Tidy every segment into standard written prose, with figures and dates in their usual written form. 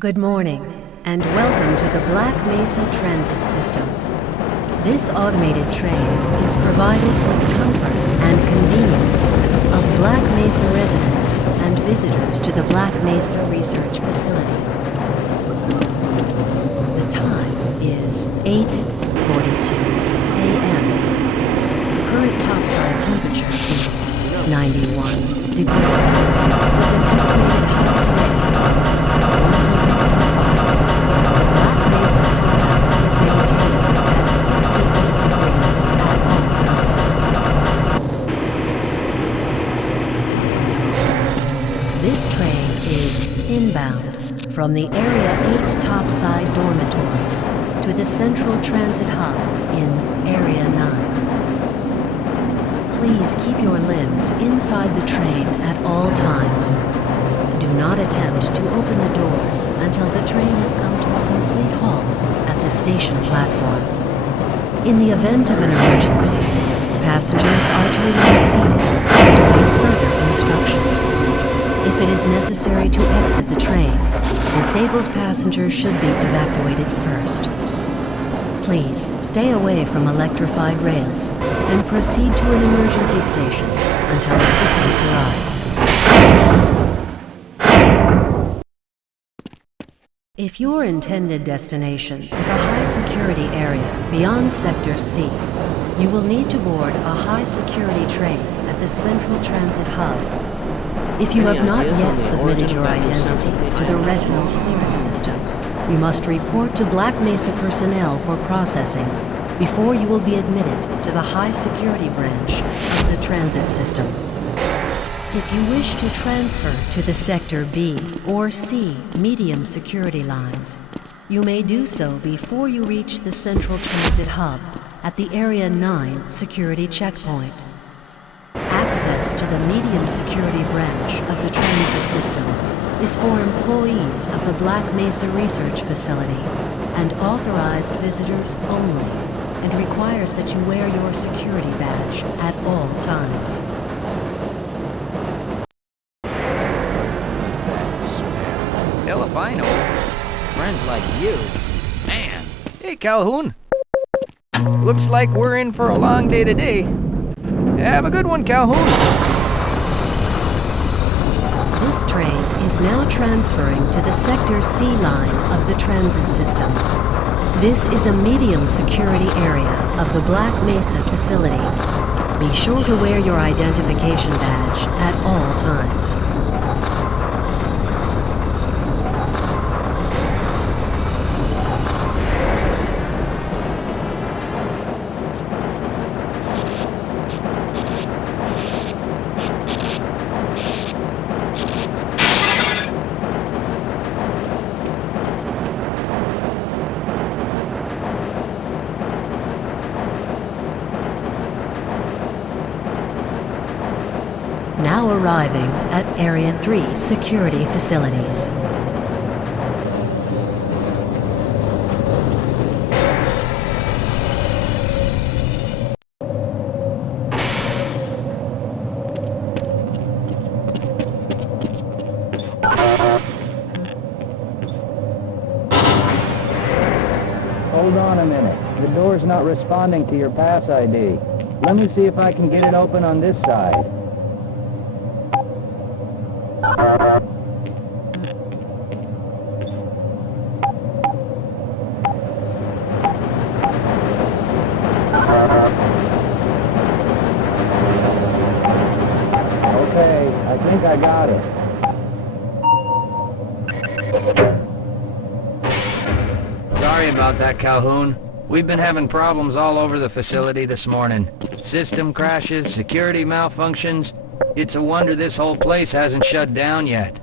Good morning, and welcome to the Black Mesa Transit System. This automated train is provided for the comfort and convenience of Black Mesa residents and visitors to the Black Mesa Research Facility. The time is 8:42 a.m. Current topside temperature is 91 degrees, with an estimated high today Black Mesa flat is maintained at 68 degrees at all times. This train is inbound from the Area 8 topside dormitories to the Central Transit Hub in Area 9. Please keep your limbs inside the train at all times. Do not attempt to open the doors until the train has come to a complete halt at the station platform. In the event of an emergency, passengers are to remain seated and await further instruction. If it is necessary to exit the train, disabled passengers should be evacuated first. Please stay away from electrified rails and proceed to an emergency station until assistance arrives. If your intended destination is a high-security area beyond Sector C, you will need to board a high-security train at the Central Transit Hub. If you have not yet submitted your identity to the retinal clearance system, you must report to Black Mesa personnel for processing before you will be admitted to the high-security branch of the transit system. If you wish to transfer to the Sector B or C medium security lines, you may do so before you reach the Central Transit Hub at the Area 9 security checkpoint. Access to the medium security branch of the transit system is for employees of the Black Mesa Research Facility and authorized visitors only, and requires that you wear your security badge at all times. Hell if I know. Friends like you. Man. Hey, Calhoun. Looks like we're in for a long day today. Have a good one, Calhoun. This train is now transferring to the Sector C line of the transit system. This is a medium security area of the Black Mesa facility. Be sure to wear your identification badge at all times. Now arriving at Area 3 security facilities. Hold on a minute. The door's not responding to your pass ID. Let me see if I can get it open on this side. Okay, I think I got it. Sorry about that, Calhoun. We've been having problems all over the facility this morning. System crashes, security malfunctions. It's a wonder this whole place hasn't shut down yet.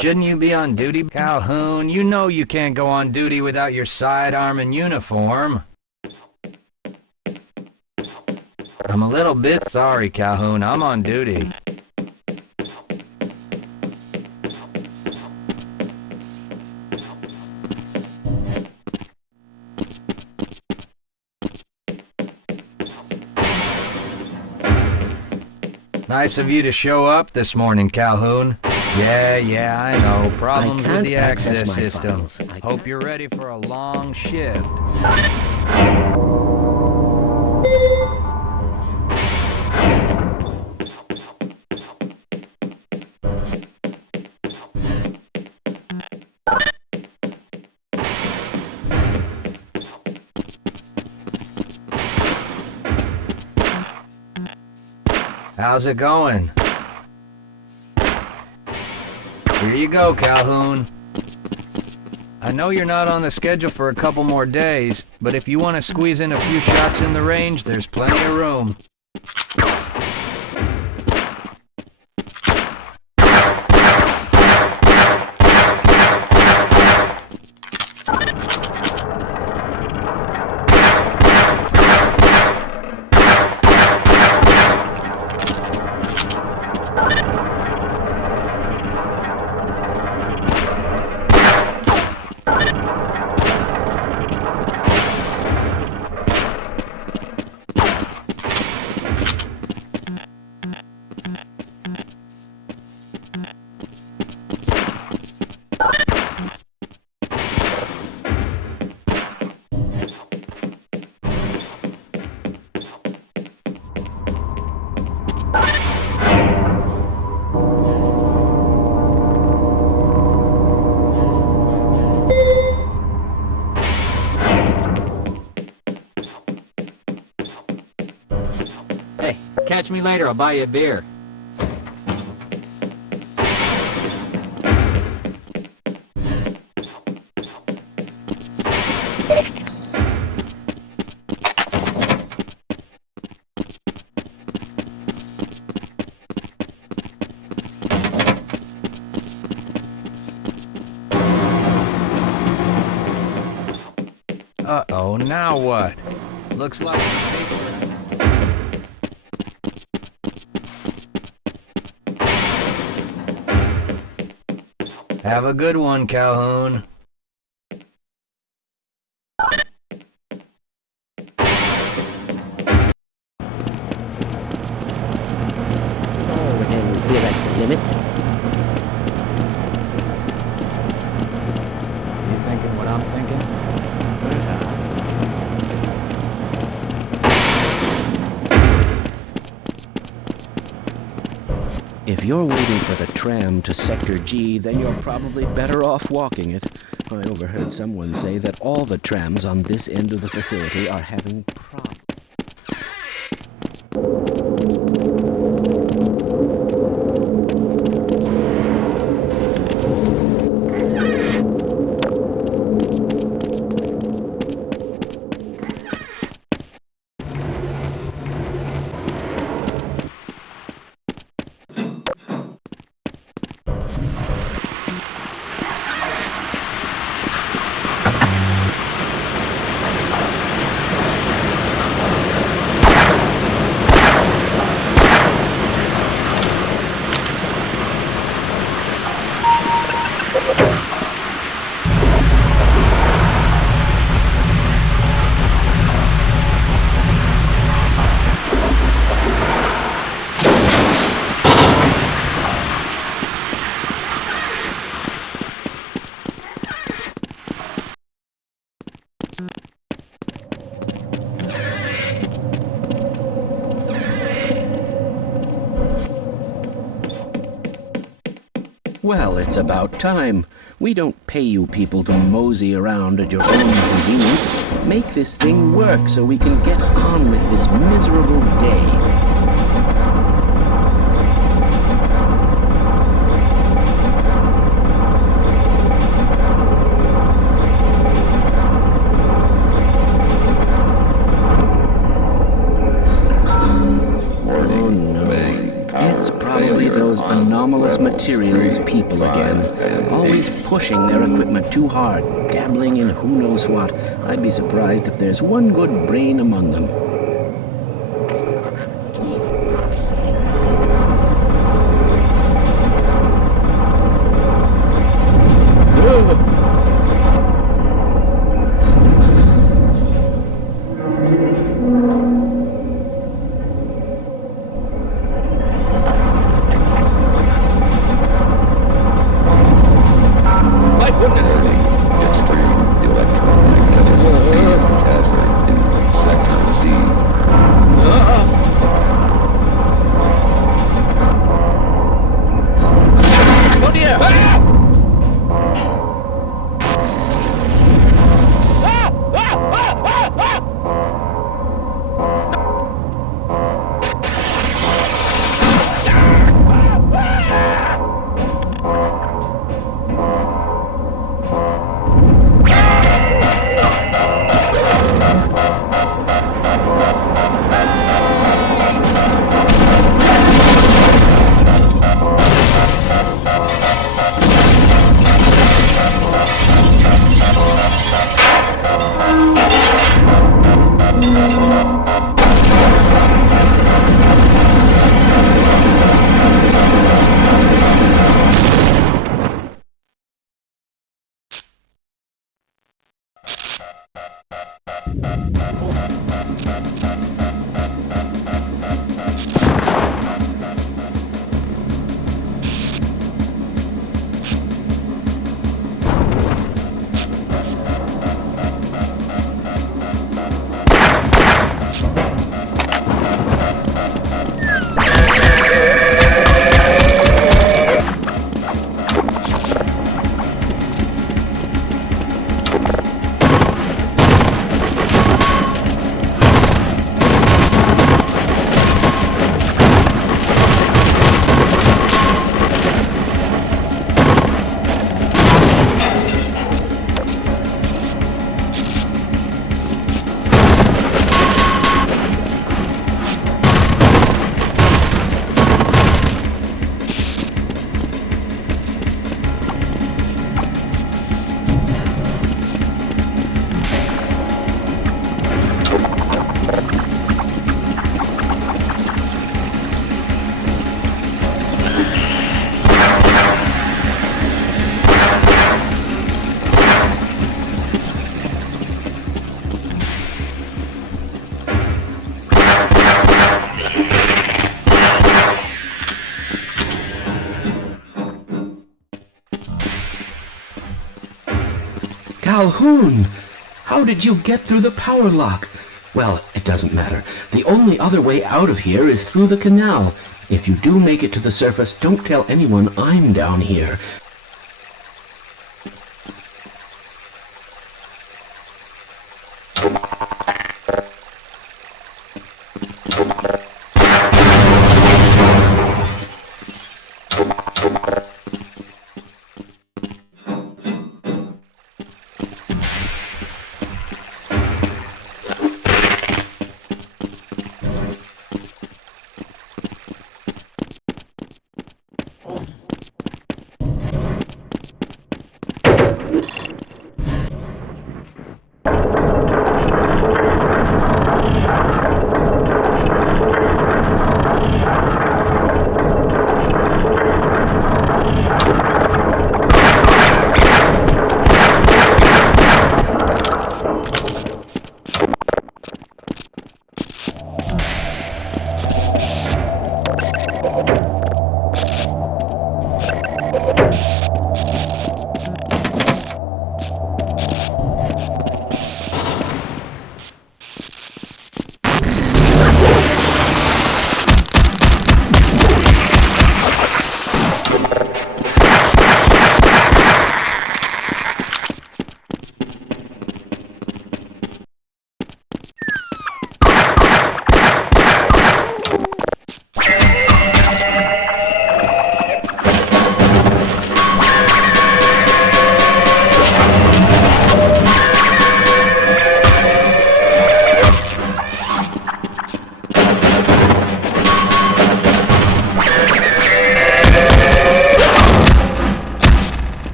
Shouldn't you be on duty, Calhoun? You know you can't go on duty without your sidearm and uniform. I'm a little bit sorry, Calhoun. I'm on duty. Nice of you to show up this morning, Calhoun. Yeah, I know. Problems with the access system. Hope you're ready for a long shift. How's it going? Here you go, Calhoun. I know you're not on the schedule for a couple more days, but if you want to squeeze in a few shots in the range, there's plenty of room. Catch me later, I'll buy you a beer. Uh-oh, now what? Looks like have a good one, Calhoun. It's all within theoretical limits. You thinking what I'm thinking? If you're waiting for the tram to Sector G, then you're probably better off walking it. I overheard someone say that all the trams on this end of the facility are having problems. Well, it's about time. We don't pay you people to mosey around at your own convenience. Make this thing work so we can get on with this miserable day. Anomalous materials people again, always pushing their equipment too hard, dabbling in who knows what. I'd be surprised if there's one good brain among them. Calhoun! How did you get through the power lock? Well, it doesn't matter. The only other way out of here is through the canal. If you do make it to the surface, don't tell anyone I'm down here.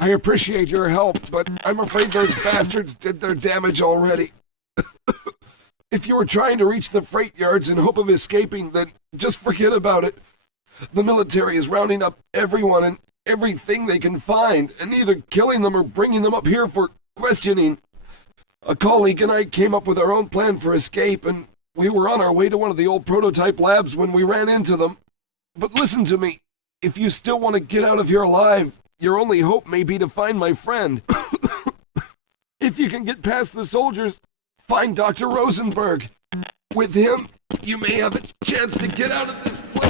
I appreciate your help, but I'm afraid those bastards did their damage already. If you were trying to reach the freight yards in hope of escaping, then just forget about it. The military is rounding up everyone and everything they can find, and either killing them or bringing them up here for questioning. A colleague and I came up with our own plan for escape, and we were on our way to one of the old prototype labs when we ran into them. But listen to me. If you still want to get out of here alive, your only hope may be to find my friend. If you can get past the soldiers, find Dr. Rosenberg. With him, you may have a chance to get out of this place.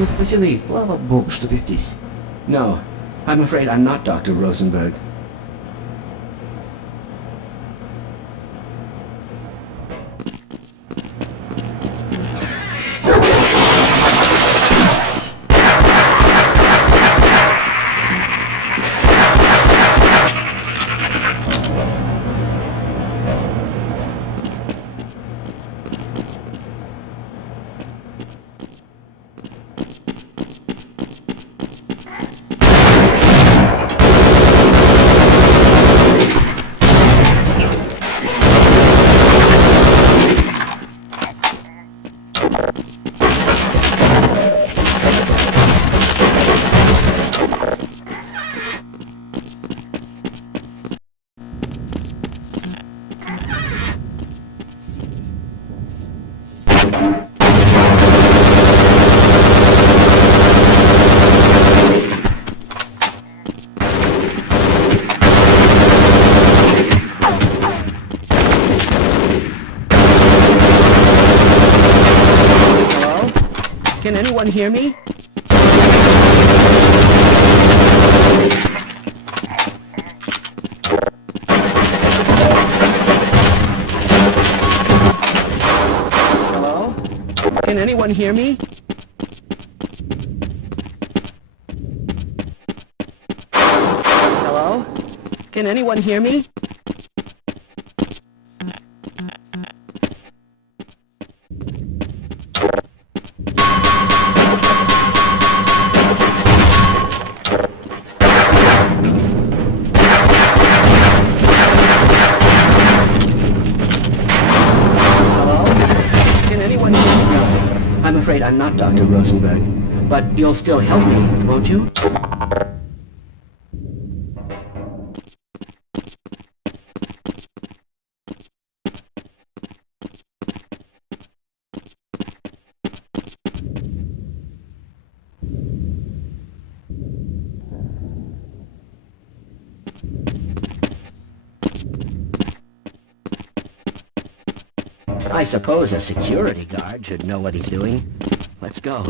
Мы спасены. Слава Богу, что ты здесь. No, I'm afraid I'm not Dr. Rosenberg. Can anyone hear me? Hello? Can anyone hear me? Hello? Can anyone hear me? I'm afraid I'm not Dr. Rosenberg, but you'll still help me, won't you? I suppose a security guard should know what he's doing. Let's go.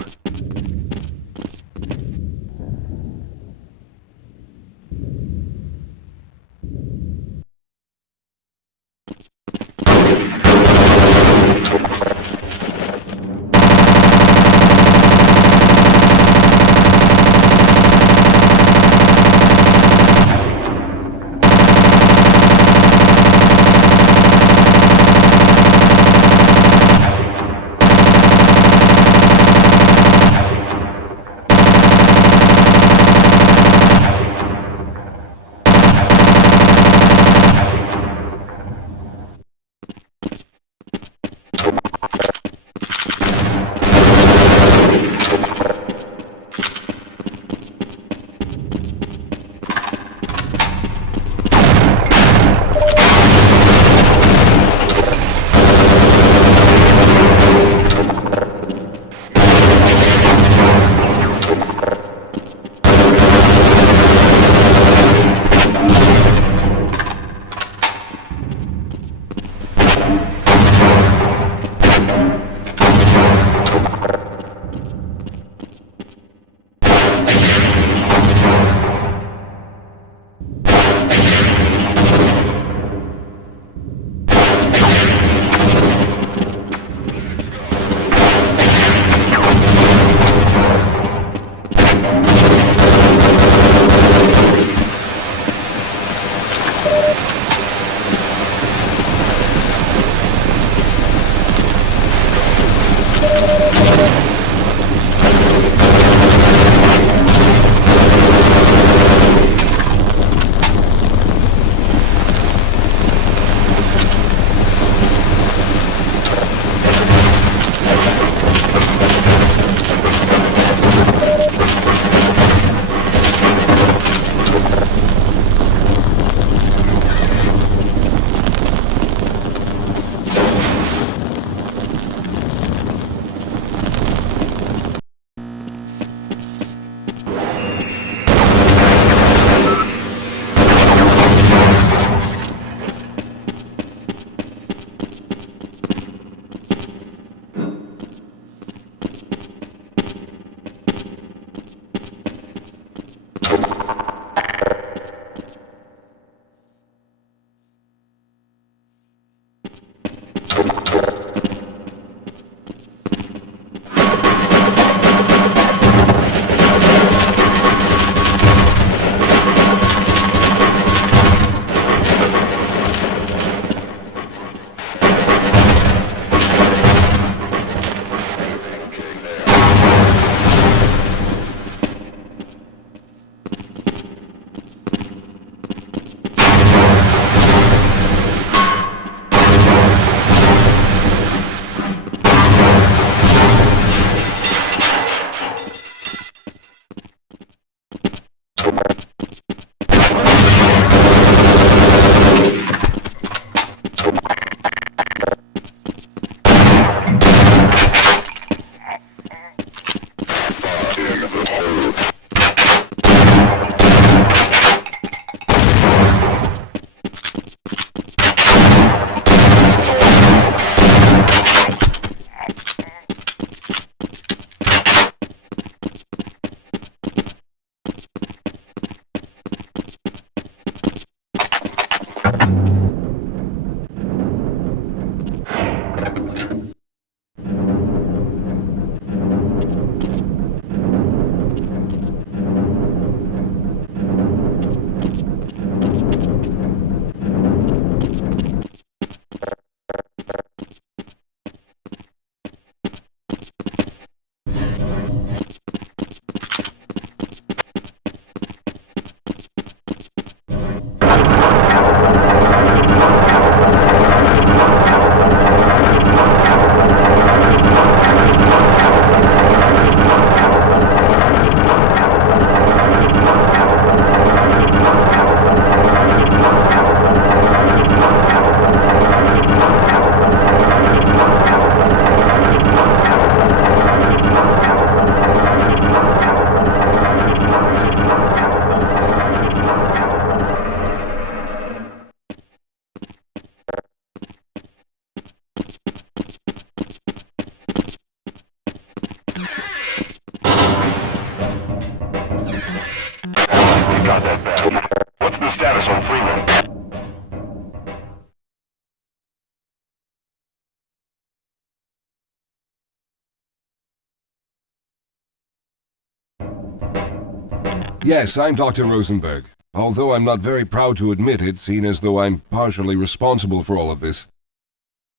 Yes, I'm Dr. Rosenberg. Although I'm not very proud to admit it, seeing as though I'm partially responsible for all of this.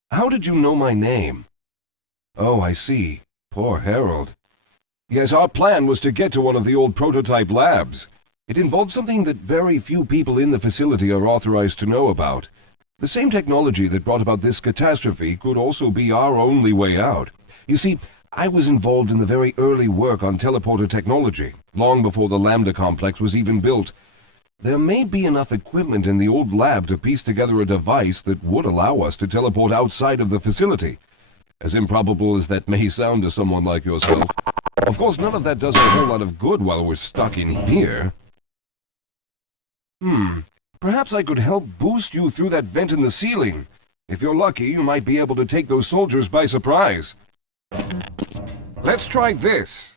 How did you know my name? Oh, I see. Poor Harold. Yes, our plan was to get to one of the old prototype labs. It involved something that very few people in the facility are authorized to know about. The same technology that brought about this catastrophe could also be our only way out. You see, I was involved in the very early work on teleporter technology, long before the Lambda complex was even built. There may be enough equipment in the old lab to piece together a device that would allow us to teleport outside of the facility. As improbable as that may sound to someone like yourself. Of course, none of that does a whole lot of good while we're stuck in here. Perhaps I could help boost you through that vent in the ceiling. If you're lucky, you might be able to take those soldiers by surprise. Let's try this.